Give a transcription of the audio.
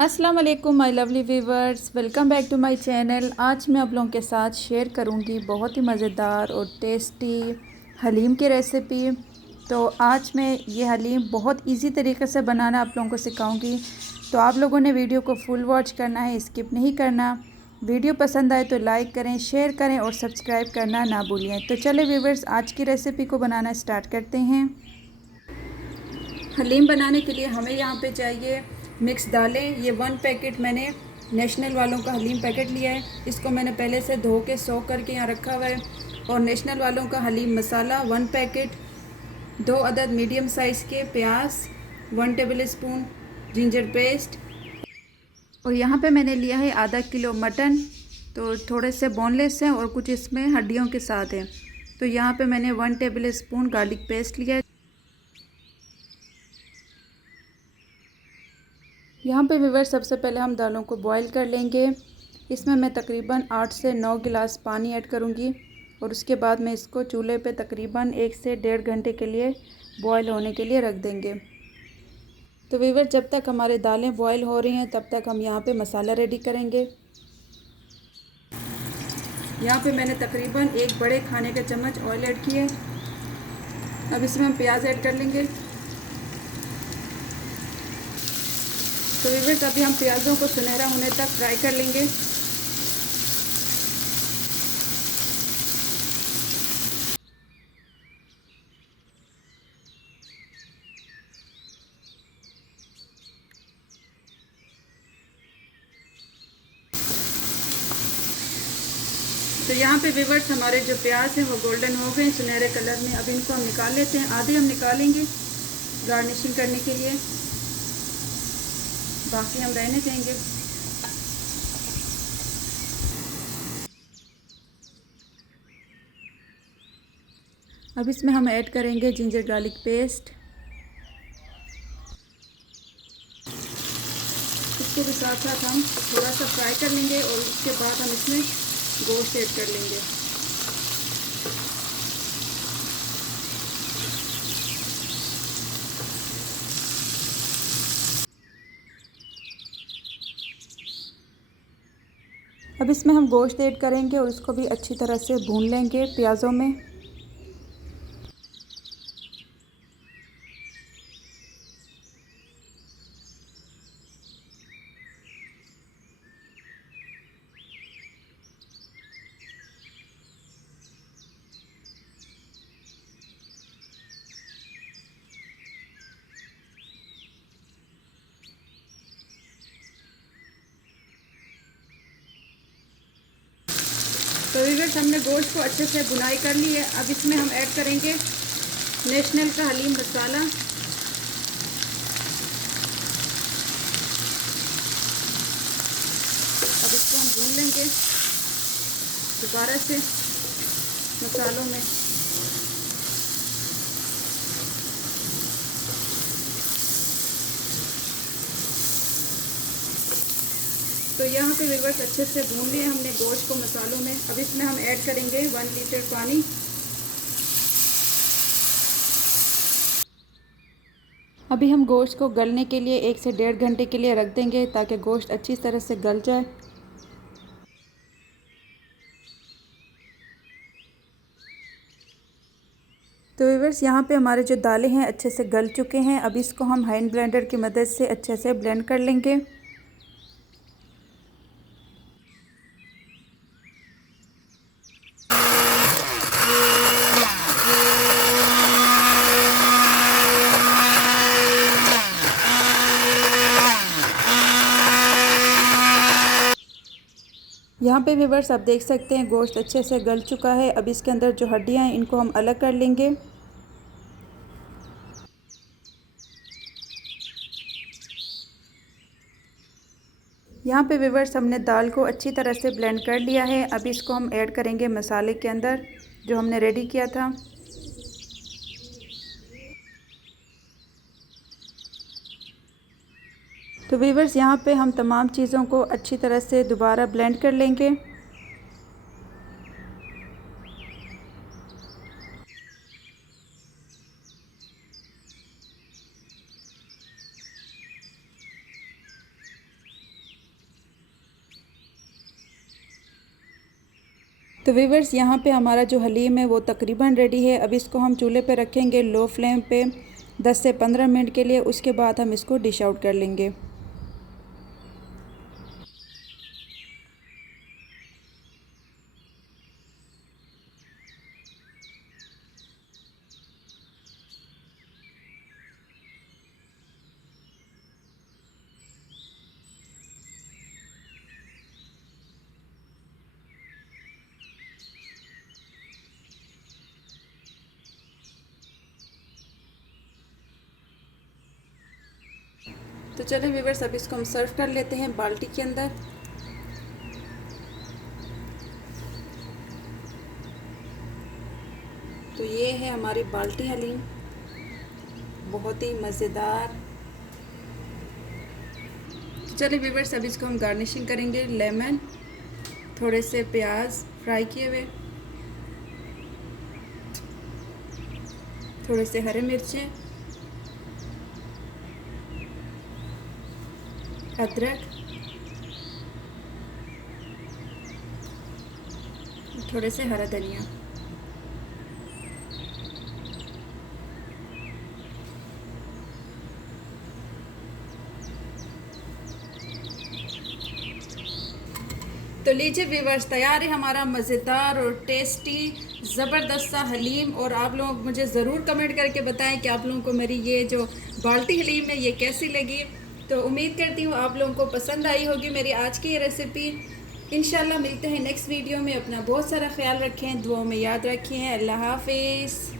अस्सलाम वालेकुम my lovely viewers, welcome back to my channel. आज मैं आप लोगों के साथ शेयर करूंगी बहुत ही मज़ेदार और टेस्टी हलीम की रेसिपी। तो आज मैं ये हलीम बहुत इजी तरीके से बनाना आप लोगों को सिखाऊंगी। तो आप लोगों ने वीडियो को फुल वॉच करना है, स्किप नहीं करना। वीडियो पसंद आए तो लाइक करें, शेयर करें और सब्सक्राइब करना ना भूलिए। तो चले व्यूवर्स, आज की रेसिपी को बनाना स्टार्ट करते हैं। हलीम बनाने के लिए हमें यहाँ पे चाहिए मिक्स दालें। ये 1 पैकेट मैंने नेशनल वालों का हलीम पैकेट लिया है। इसको मैंने पहले से धो के सोक करके यहाँ रखा हुआ है। और नेशनल वालों का हलीम मसाला 1 पैकेट, 2 अदद मीडियम साइज़ के प्याज, 1 टेबल स्पून जिंजर पेस्ट। और यहाँ पे मैंने लिया है आधा किलो मटन। तो थोड़े से बोनलेस हैं और कुछ इसमें हड्डियों के साथ हैं। तो यहाँ पे मैंने 1 टेबल स्पून गार्लिक पेस्ट लिया है। यहाँ पे व्यूअर्स, सबसे पहले हम दालों को बॉईल कर लेंगे। इसमें मैं तकरीबन 8 से 9 गिलास पानी ऐड करूँगी और उसके बाद मैं इसको चूल्हे पे तकरीबन 1 से 1.5 घंटे के लिए बॉईल होने के लिए रख देंगे। तो व्यूअर्स, जब तक हमारे दालें बॉईल हो रही हैं तब तक हम यहाँ पे मसाला रेडी करेंगे। यहाँ पे मैंने तकरीबन 1 बड़े खाने का चम्मच ऑयल ऐड किया है। अब इसमें हम प्याज ऐड कर लेंगे। तो व्यूअर्स, अभी हम प्याज़ों को सुनहरा होने तक फ्राई कर लेंगे। तो यहाँ पे व्यूअर्स, हमारे जो प्याज हैं वो गोल्डन हो गए, सुनहरे कलर में। अब इनको हम निकाल लेते हैं। आधे हम निकालेंगे गार्निशिंग करने के लिए, बाकी हम रहने देंगे। अब इसमें हम ऐड करेंगे जिंजर गार्लिक पेस्ट। इसको भी साथ साथ हम थोड़ा सा फ्राई कर लेंगे और उसके बाद हम इसमें गोश्त ऐड कर लेंगे। अब इसमें हम गोश्त ऐड करेंगे और इसको भी अच्छी तरह से भून लेंगे प्याज़ों में। तो व्यूअर्स, हमने गोश्त को अच्छे से भुनाई कर ली है। अब इसमें हम ऐड करेंगे नेशनल का हलीम मसाला। अब इसको हम भून लेंगे दोबारा से मसालों में। तो यहाँ पे व्यूअर्स, अच्छे से भून लिए हमने गोश्त को मसालों में। अब इसमें हम ऐड करेंगे 1 लीटर पानी। अभी हम गोश्त को गलने के लिए 1 से 1.5 घंटे के लिए रख देंगे ताकि गोश्त अच्छी तरह से गल जाए। तो व्यूअर्स, यहाँ पे हमारे जो दालें हैं अच्छे से गल चुके हैं। अब इसको हम हैंड ब्लेंडर की मदद से अच्छे से ब्लेंड कर लेंगे। यहाँ पे व्यूअर्स, आप देख सकते हैं गोश्त अच्छे से गल चुका है। अब इसके अंदर जो हड्डियाँ हैं इनको हम अलग कर लेंगे। यहाँ पे व्यूअर्स, हमने दाल को अच्छी तरह से ब्लेंड कर लिया है। अब इसको हम ऐड करेंगे मसाले के अंदर जो हमने रेडी किया था। तो व्यूअर्स, यहाँ पे हम तमाम चीज़ों को अच्छी तरह से दोबारा ब्लेंड कर लेंगे। तो व्यूअर्स यहाँ पे हमारा जो हलीम है वो तकरीबन रेडी है। अब इसको हम चूल्हे पे रखेंगे लो फ्लेम पे 10 से 15 मिनट के लिए। उसके बाद हम इसको डिश आउट कर लेंगे। तो चलिए व्यूअर्स अब इसको हम सर्व कर लेते हैं बाल्टी के अंदर। तो ये है हमारी बाल्टी हलीम, बहुत ही मज़ेदार। तो चलिए व्यूअर्स अब इसको हम गार्निशिंग करेंगे। लेमन, थोड़े से प्याज फ्राई किए हुए, थोड़े से हरे मिर्चें, अदरक, थोड़े से हरा धनिया। तो लीजिए व्यूअर्स, तैयार है हमारा मज़ेदार और टेस्टी ज़बरदस्त सा हलीम। और आप लोग मुझे ज़रूर कमेंट करके बताएं कि आप लोगों को मेरी ये जो बाल्टी हलीम है ये कैसी लगी। तो उम्मीद करती हूँ आप लोगों को पसंद आई होगी मेरी आज की ये रेसिपी। इंशाल्लाह मिलते हैं नेक्स्ट वीडियो में। अपना बहुत सारा ख्याल रखें, दुआओं में याद रखें। अल्लाह हाफिज़।